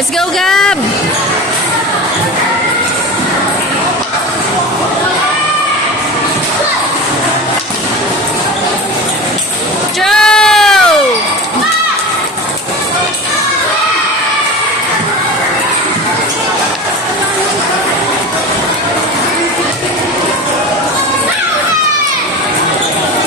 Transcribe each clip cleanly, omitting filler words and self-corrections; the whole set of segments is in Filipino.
Let's go, Gab! Joe!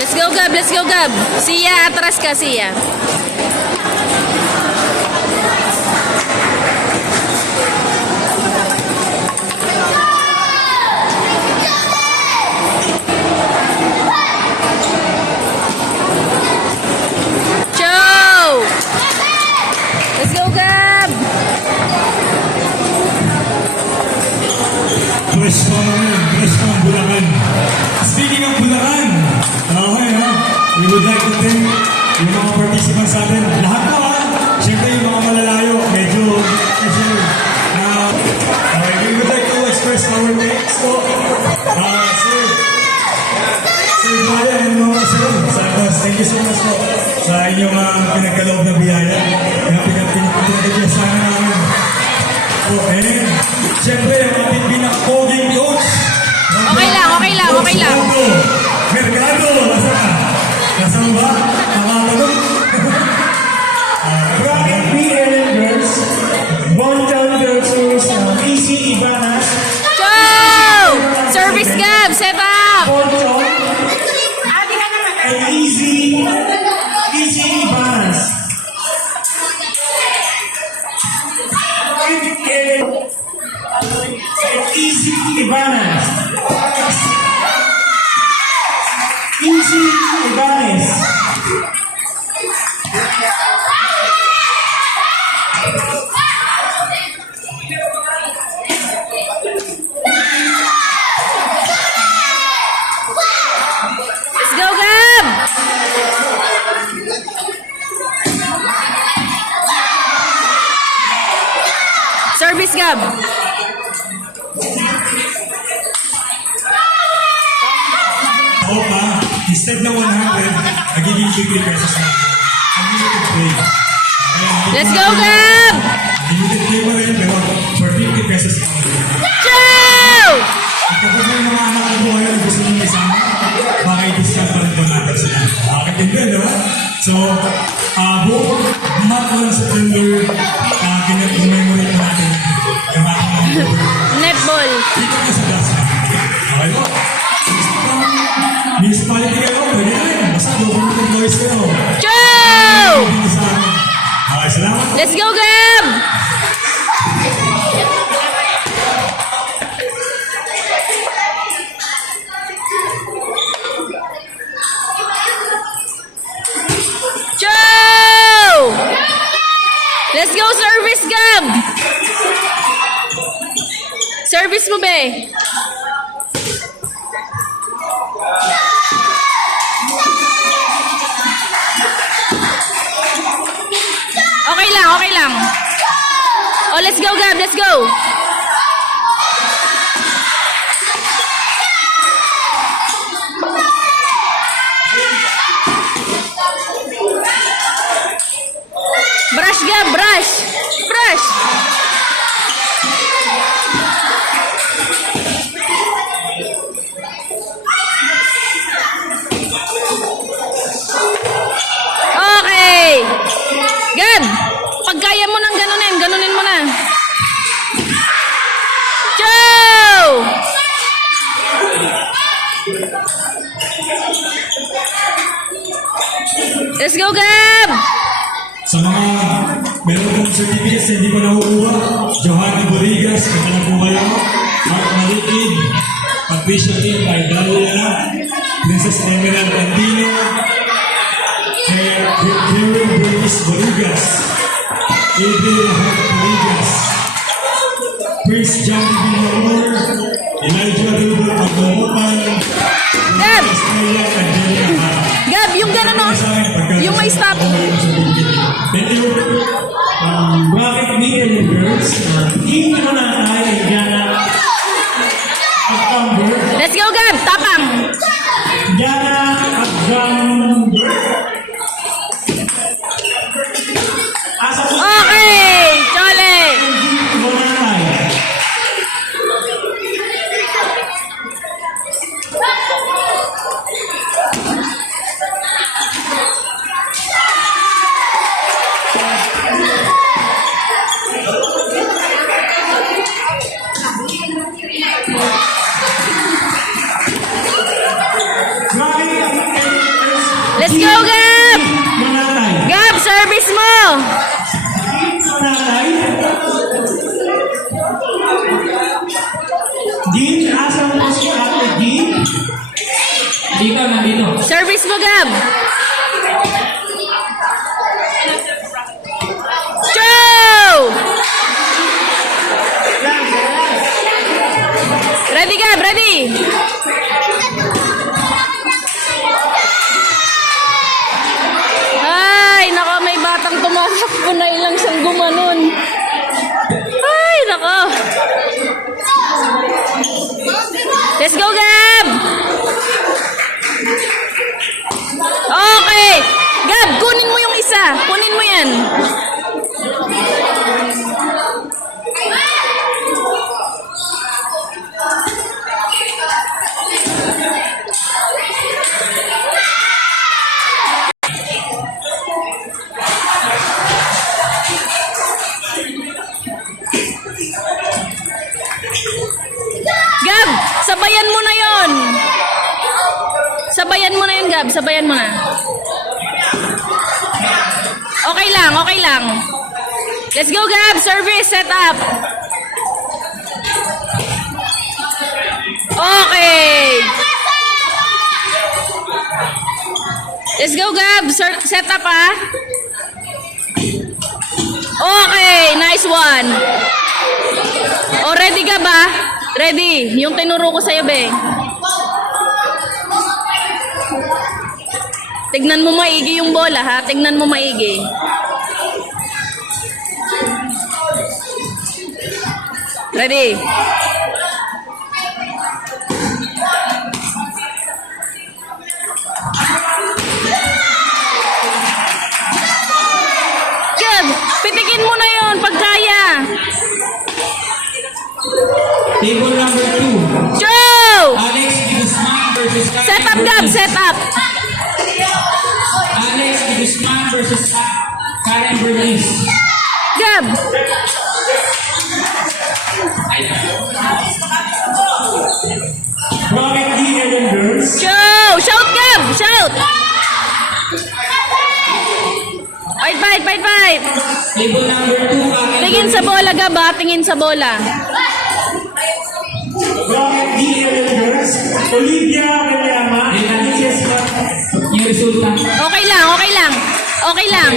Let's go, Gab! Let's go, Gab! Sia, atras ka, Sia. Presto ang Bulacan. Speaking of Bulacan, okay ha, we would like to thank yung mga participants sa atin. Lahat po ha, siyempre yung mga malalayo, medyo special. Okay, we would like to express our thanks po. Sir Bayan and mga sir, Santos, thank you so much po sa inyong pinagkaloob na biyaya na pinagkakasama namin. And siyempre, yung ating pinakpoging coach. Okay lang. Mercado, nasa ka? Nasa ba? Nakapagod? Bracket BL girls, Bontown girls, Easy Ibanas, Joe! Service, Gab! Set up! Bontown, and Easy Ibanas. Easy Ibanas. Easy Ibanes. Let's go, Gab! Service, Gab! Hope ha, instead na 100, nagiging 50 pesos na. Unlimited play. Let's go, Gab! Unlimited play mo rin, pero for 50 pesos na. Joe! Kapag may mga anak ko ngayon na gusto nyo isama, baka i-discount pa rin po natin sila. Bakit din din, diba? So, buong month on September, kinamemory po natin yung ating Netball. dito na sa Glasgow. Okay po? Municipality kayo, pwede na rin. Basta doon ng noise kayo. Joe! Okay, salamat. Let's go, Gab! Joe! Let's go, service, Gab! Service mo, be. Okay lang. Oh, let's go, Gab. Let's go. Brush, Gab. Brush. Brush. Okay. Gab. Pag kaya mo nang ganunin mo na. Joe! Let's go, Gab! Sa mga meron kong certificates na hindi ko nakukuha, Johanny Borigas, kaya po kayo, Mark Malikid, Patricia Team, Dalia, Princess Emerald Andino, Karen Burgess Borigas, Adriel Borigas, Prince John Villamor, Elijah Ruben Agumupan, Gab! Estrella Angelia Hara. Gab, yung gano'n no? Yung may stop. Thank you. Bracket BL girls, hindi mo na tayo Gana Agkamber, Let's go, Gab! Tapang! Gana Agkamber. Asa po? Okay! Chole! Let's go, Gab! Manatay. Gab, service mo! Manatay. Dean, asang mo si Ate Dean? Dito, nandito. Service mo, Gab! Joe! Ready, Gab, ready! Ay, nako, may batang tumatakbo na ilang siyang gumanon. Ay, nako. Let's go, Gab! Okay! Gab, kunin mo yung isa. Kunin mo yan. Gab, sabayan mo na yon. Sabayan mo na yun, Gab. Sabayan mo na. Okay lang, okay lang. Let's go, Gab. Service, set up. Okay. Let's go, Gab. Set up, ha. Okay, nice one. Oh, ready ka ba? Ready. Yung tinuro ko sa'yo, be. Tignan mo maigi yung bola, ha? Tignan mo maigi. Ready? Gab, pitikin mo na yon pag kaya. Table number 2. Joe! Alex Guzman versus Karen Set up, Gab. Bernice. Set up. Alex Guzman versus Karen Bernice. Gab. Rocket D. Ellen Girls. Joe! Shout, Gab! Shout! Fight, fight, fight, fight! Table number 2. Karen Tingin sa bola, Gab, ha? Tingin sa bola. Rocket D. Ellen Girls. Olivia Villama. Yung resulta. Okay lang, okay lang. Okay lang.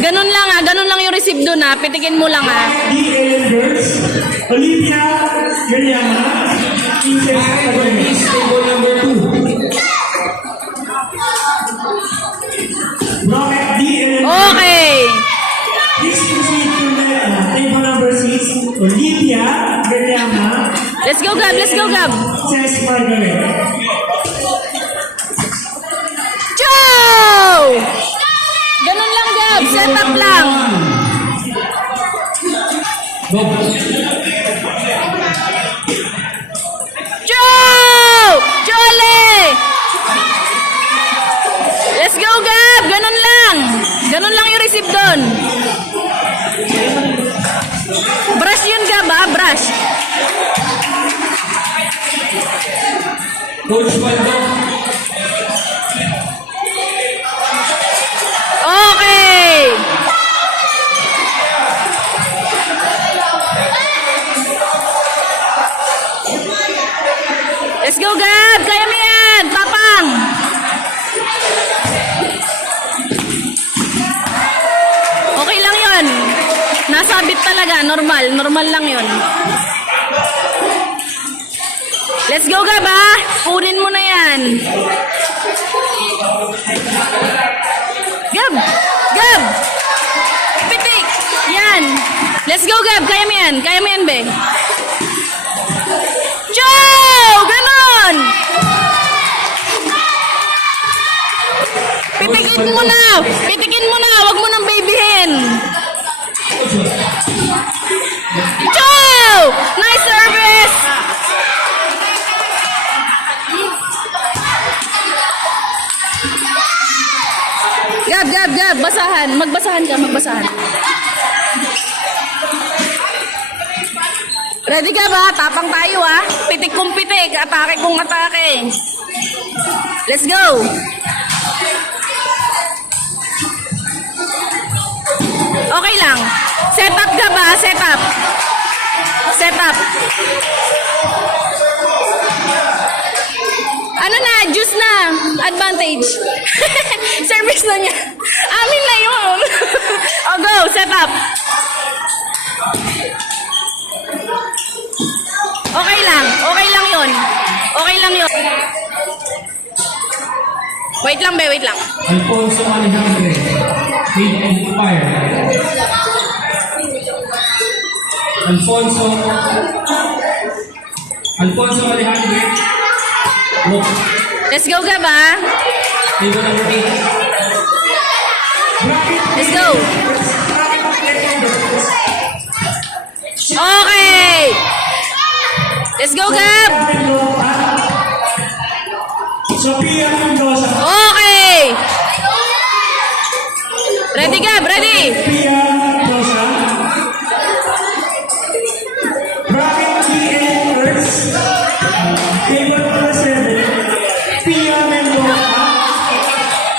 Ganun lang, ha? Ganun lang yung receive doon, ha? Pitikin mo lang, ha? D. Ellen Girls. Olivia Villama. Karen Bernice. Table number 2. Rocket D. Ellen Girls. Okay. Please proceed to table number 6. Olivia Villama. Let's go, Gab. Let's go, Gab. Chess Margaret. Joe! Ganun lang, Gab. Set up lang. Go. Joe! Jolly! Let's go, Gab. Ganun lang. Ganun lang yung receive doon. Brush yun, Gab, ha? Brush. Coach Waldo. Okay. Let's go, Gab. Kaya mo yan. Tapang. Okay lang yon. Nasabit talaga. Normal. Normal lang yon. Let's go, Gab, ha? Punin mo na yan. Gab! Gab! Pitik! Yan. Let's go, Gab. Kaya mo yan. Kaya mo yan, be. Joe! Ganon! Pitikin mo na. Pitikin mo na. Huwag mo nang babyhin. Joe! Nice service! Gab, Gab, Gab. Basahan. Magbasahan ka. Magbasahan. Ready ka ba? Tapang tayo, ha? Pitik kong pitik. Atake kong atake. Let's go. Set up ka ba? Set up. Set up. Ano na? Juice na. Advantage. Service na niya. Amin na yun. O, go. Set up. Okay lang. Okay lang yun. Okay lang yun. Wait lang, be. Wait lang. Alfonso Alejandre. Lead and fire. Alfonso Alejandre. Look. Let's go, Gab, ah. Table number 8. Let's go. Okay. Let's go, Gab. Sophia Mendoza. Okay. Ready, Gab. Ready. Sophia Mendoza. Bracket PA first. Table number 7. Pia Mendoza.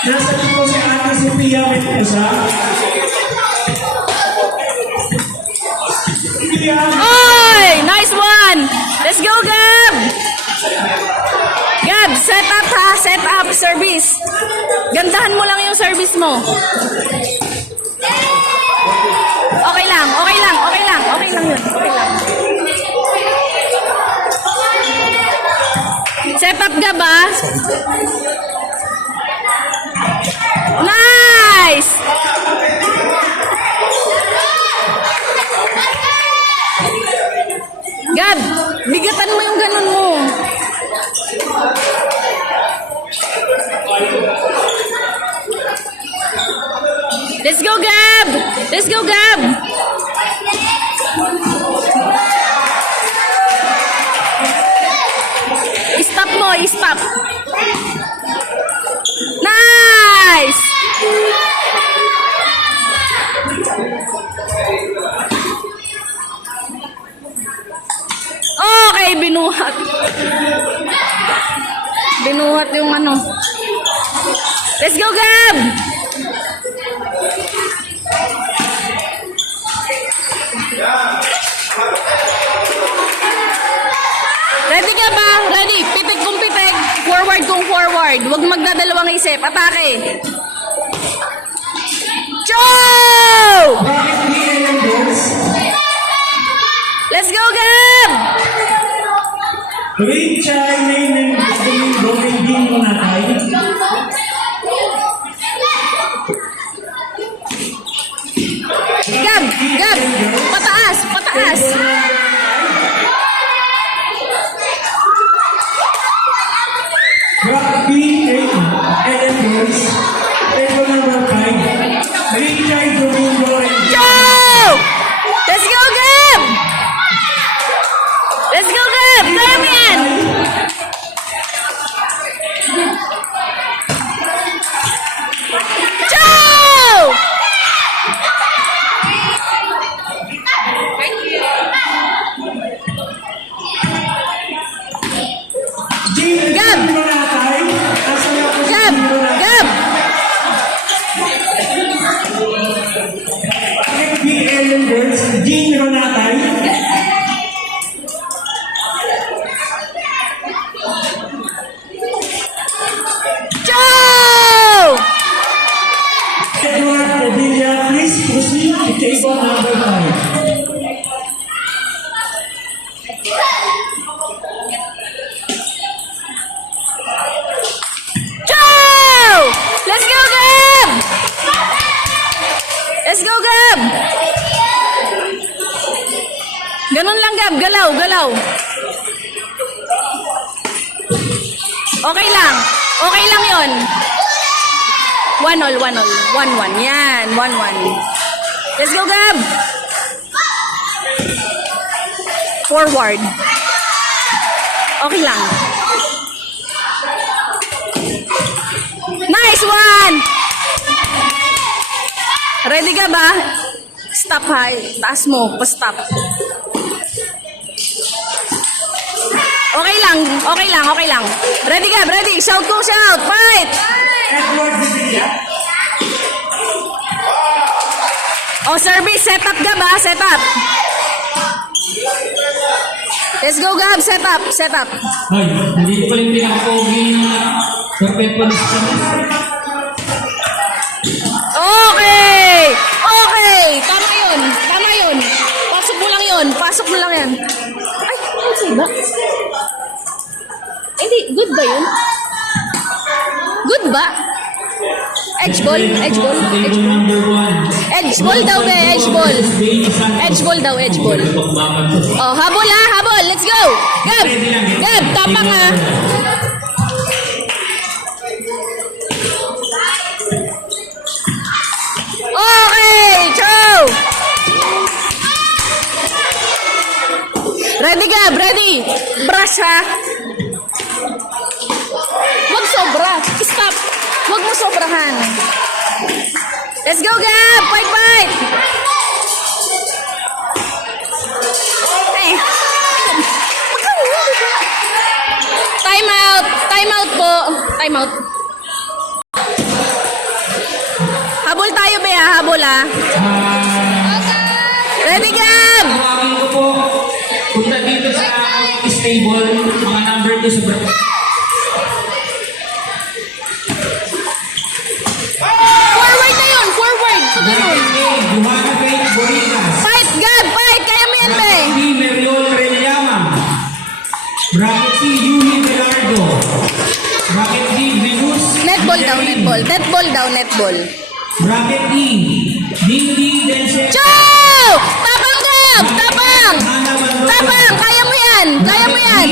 Nasa dito si ate si Pia Mendoza. Pia. Oy! Nice one. Let's go, Gab. Gab, set up ha. Set up. Service. Gandahan mo lang yung service mo. Okay lang. Okay lang. Okay lang. Okay lang yun. Okay lang. Set up, Gab, ah. Nice! Gab, bigatan mo yung ganun mo. Let's go, Gab! Let's go, Gab! Stop mo, stop. Nice! Okay, binuhat. Binuhat yung ano. Let's go, Gab! Ready ka ba? Ready. Pitik kung pitik. Forward kung forward. Huwag magdadalawang isip. Atake. Chow! Bracket PA members. Let's go, Gab! Richard Neyman Domingo Hindi mo na tayo. Gab! Gab! Pataas! Pataas! Bracket PA members. Table number 5. Richard Domingo Chow! Let's go, Gab! Let's go, Gab! Kaya mo yan! Chow! Gab! Gab! Gab! PA members. Jean Ronatay. Chow! Edward Padilla, please proceed to table number 5. Chow! Let's go, Gab! Let's go, Gab! Ganun lang, Gab. Galaw, galaw. Okay lang. Okay lang yon. 1-all, 1-all. 1-1. Yan, 1-1. Let's go, Gab! Forward. Okay lang. Nice one! Ready ka ba? Stop ha. Taas mo. Pa-stop. Okay lang. Okay lang. Okay lang. Ready ka? Ready? Shout ko, shout. Fight! Edward Padilla. O, service. Set up, Gab, ha? Set up. Let's go, Gab. Set up, set up. Hoy, nandito pa yung pinaka-pogi na perpetual student. Okay! Okay! Tama yun. Tama yun. Pasok mo lang yun. Pasok mo lang yan. Ay, ano ba? Hindi, good ba yun? Good ba? Edge ball, edge ball, Sa edge table ball. number 1. Edge ball daw be, edge ball. Edge ball daw, edge ball. Oh, habol ha, habol. Let's go. Gab, Gab, tapak ha. Okay, chow. Ready, Gab, ready. Brush ha. Wag sobra. Stop. Wag mo sobrahan. Let's go, Gab. Fight, fight. Ay. Time out. Time out po. Time out. Habol tayo, be, ha? Habol, ha? Ready, Gab? Tawagin ko po, punta dito sa stable, mga number 2 sa bracket. Forward na yun. Forward. Sa ganun. Bracket A, Johanna Faith Boritas. Fight, Gab. Fight. Kaya mo yan, be. Bracket B, Meriol Relllama. Bracket C, Yuli Velardo. Bracket D, Venus. Netball daw, netball. Netball daw, netball. Bracket E, Mindy Dense. Chow! Tapang, Gab! Tapang! Tapang! Kaya mo yan! Kaya mo yan!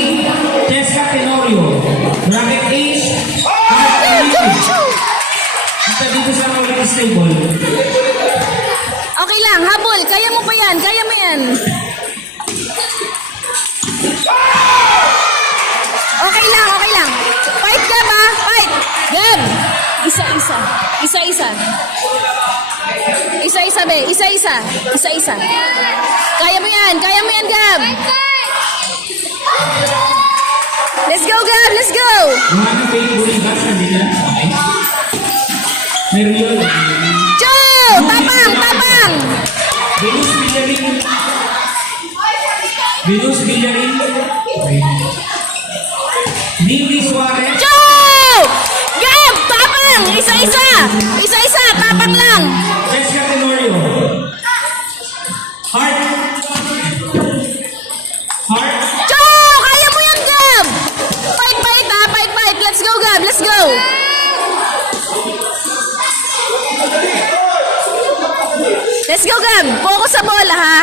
Jessica Tenorio. Bracket H, punta dito sa mga stable. Okay lang, habol. Kaya mo pa yan. Kaya mo yan. Okay lang, okay lang. Fight, Gab, ha? Fight! Gab! Isa-isa. Isa-isa. Isa-isa, be. Isa-isa. Isa-isa. Kaya mo yan. Kaya mo yan, Gab. Let's go, Gab. Let's go. Johanna Faith Boritas, nandito na. Okay. Meriol. Chow! Tapang! Tapang! Venus Villarin. Venus Villarin. Mindy Suarez. Chow! Gab! Tapang! Isa-isa! Isa-isa! Tapang lang! Jessica Tenorio. Heart. Heart. Chow! Kaya mo yan, Gab! Fight, fight, ha? Fight, fight! Let's go, Gab! Let's go! Let's go, Gab! Focus sa bola, ha?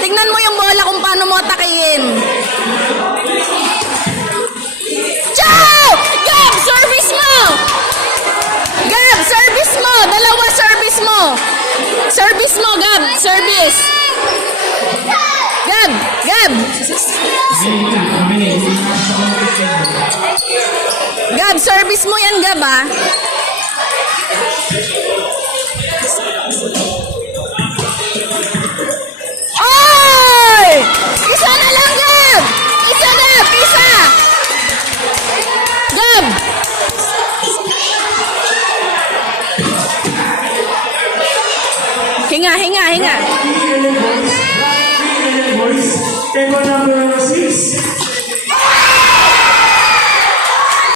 Tingnan mo yung bola kung paano mo atakihin. Chow! Gab! Service mo! Gab! Service mo! Dalawa service mo! Service mo, Gab! Service! Gab! Gab! Gab, service mo yan, Gab, ha? Oy! Isa na lang, Gab! Isa, Gab! Isa! Gab! Hinga, hinga, hinga. Boys, table number 6.